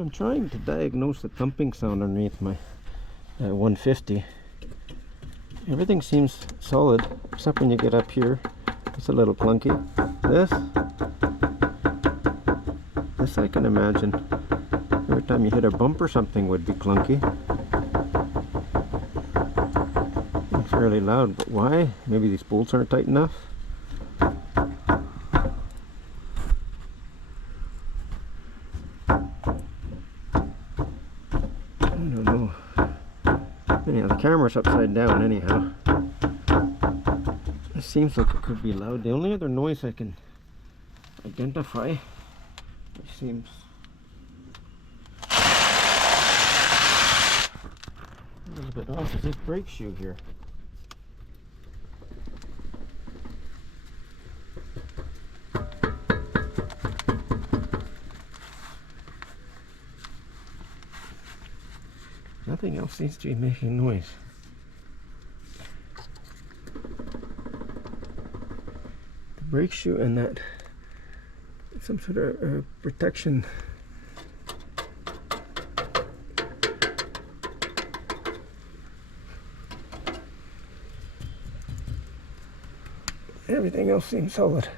I'm trying to diagnose the thumping sound underneath my 150. Everything seems solid, except when you get up here. It's a little clunky. This I can imagine. Every time you hit a bump or something would be clunky. And fairly loud, but why? Maybe these bolts aren't tight enough? I don't know. Anyhow, the camera's upside down anyhow. It seems like it could be loud. The only other noise I can identify, which seems a little bit off, is this brake shoe here. Nothing else seems to be making noise. The brake shoe and that, some sort of protection. Everything else seems solid.